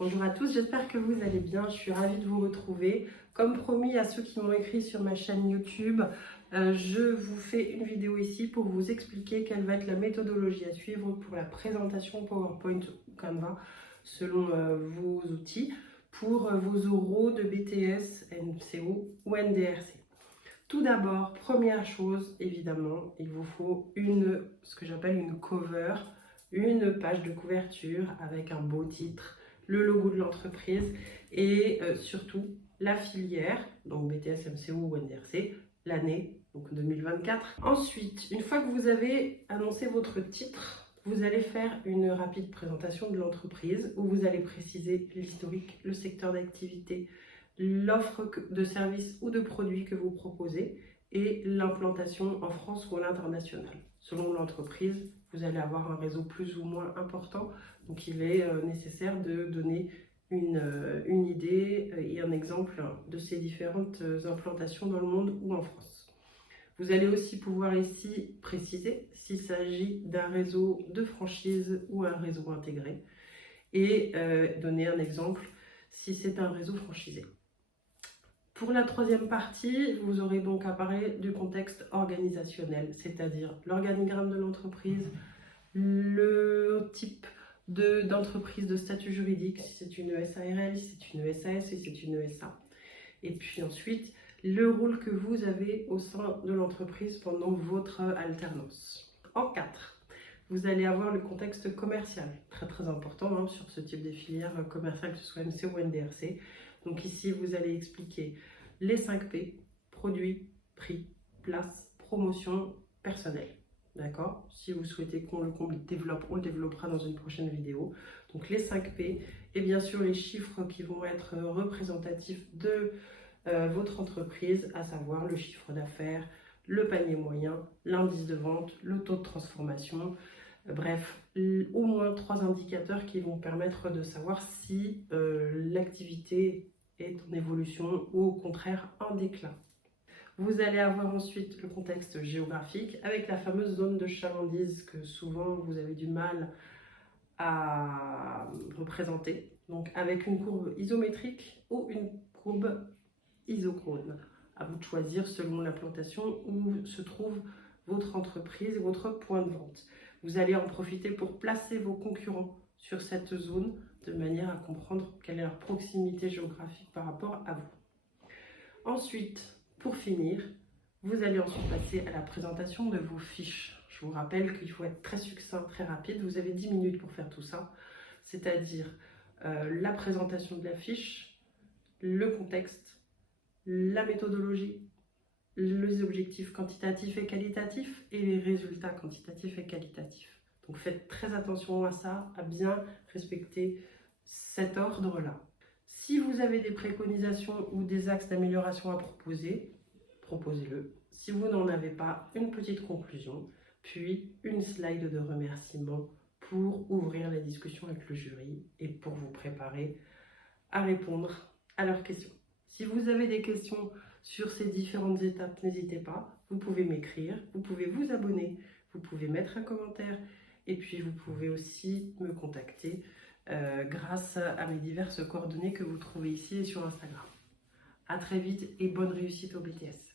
Bonjour à tous, j'espère que vous allez bien. Je suis ravie de vous retrouver. Comme promis à ceux qui m'ont écrit sur ma chaîne YouTube, je vous fais une vidéo ici pour vous expliquer quelle va être la méthodologie à suivre pour la présentation PowerPoint ou Canva selon vos outils pour vos oraux de BTS, MCO ou NDRC. Tout d'abord, première chose, évidemment, il vous faut ce que j'appelle une cover, une page de couverture avec un beau titre, le logo de l'entreprise et surtout la filière, donc BTS, MCO ou NDRC, l'année, donc 2024. Ensuite, une fois que vous avez annoncé votre titre, vous allez faire une rapide présentation de l'entreprise où vous allez préciser l'historique, le secteur d'activité, l'offre de services ou de produits que vous proposez et l'implantation en France ou à l'international. Selon l'entreprise, vous allez avoir un réseau plus ou moins important, donc il est nécessaire de donner une idée et un exemple de ces différentes implantations dans le monde ou en France. Vous allez aussi pouvoir ici préciser s'il s'agit d'un réseau de franchise ou un réseau intégré et donner un exemple si c'est un réseau franchisé. Pour la troisième partie, vous aurez donc à parler du contexte organisationnel, c'est-à-dire l'organigramme de l'entreprise, le type d'entreprise de statut juridique, si c'est une SARL, si c'est une SAS, si c'est une ESA. Et puis ensuite, le rôle que vous avez au sein de l'entreprise pendant votre alternance. En 4, vous allez avoir le contexte commercial, très important sur ce type de filière commerciale, que ce soit MC ou NDRC. Donc ici, vous allez expliquer les 5 P, produit, prix, place, promotion, personnel. D'accord? Si vous souhaitez qu'on le développe, on le développera dans une prochaine vidéo. Donc les 5 P et bien sûr les chiffres qui vont être représentatifs de votre entreprise, à savoir le chiffre d'affaires, le panier moyen, l'indice de vente, le taux de transformation. Bref, au moins 3 indicateurs qui vont permettre de savoir si l'activité est en évolution ou au contraire en déclin. Vous allez avoir ensuite le contexte géographique avec la fameuse zone de chalandise que souvent vous avez du mal à représenter. Donc avec une courbe isométrique ou une courbe isochrone. À vous de choisir selon l'implantation où se trouve votre entreprise et votre point de vente. Vous allez en profiter pour placer vos concurrents sur cette zone de manière à comprendre quelle est leur proximité géographique par rapport à vous. Ensuite, pour finir, vous allez ensuite passer à la présentation de vos fiches. Je vous rappelle qu'il faut être très succinct, très rapide. Vous avez 10 minutes pour faire tout ça, c'est-à-dire la présentation de la fiche, le contexte, la méthodologie, les objectifs quantitatifs et qualitatifs et les résultats quantitatifs et qualitatifs. Donc faites très attention à ça, à bien respecter cet ordre-là. Si vous avez des préconisations ou des axes d'amélioration à proposer, proposez-le. Si vous n'en avez pas, une petite conclusion, puis une slide de remerciement pour ouvrir la discussion avec le jury et pour vous préparer à répondre à leurs questions. Si vous avez des questions sur ces différentes étapes, n'hésitez pas, vous pouvez m'écrire, vous pouvez vous abonner, vous pouvez mettre un commentaire et puis vous pouvez aussi me contacter grâce à mes diverses coordonnées que vous trouvez ici et sur Instagram. A très vite et bonne réussite au BTS.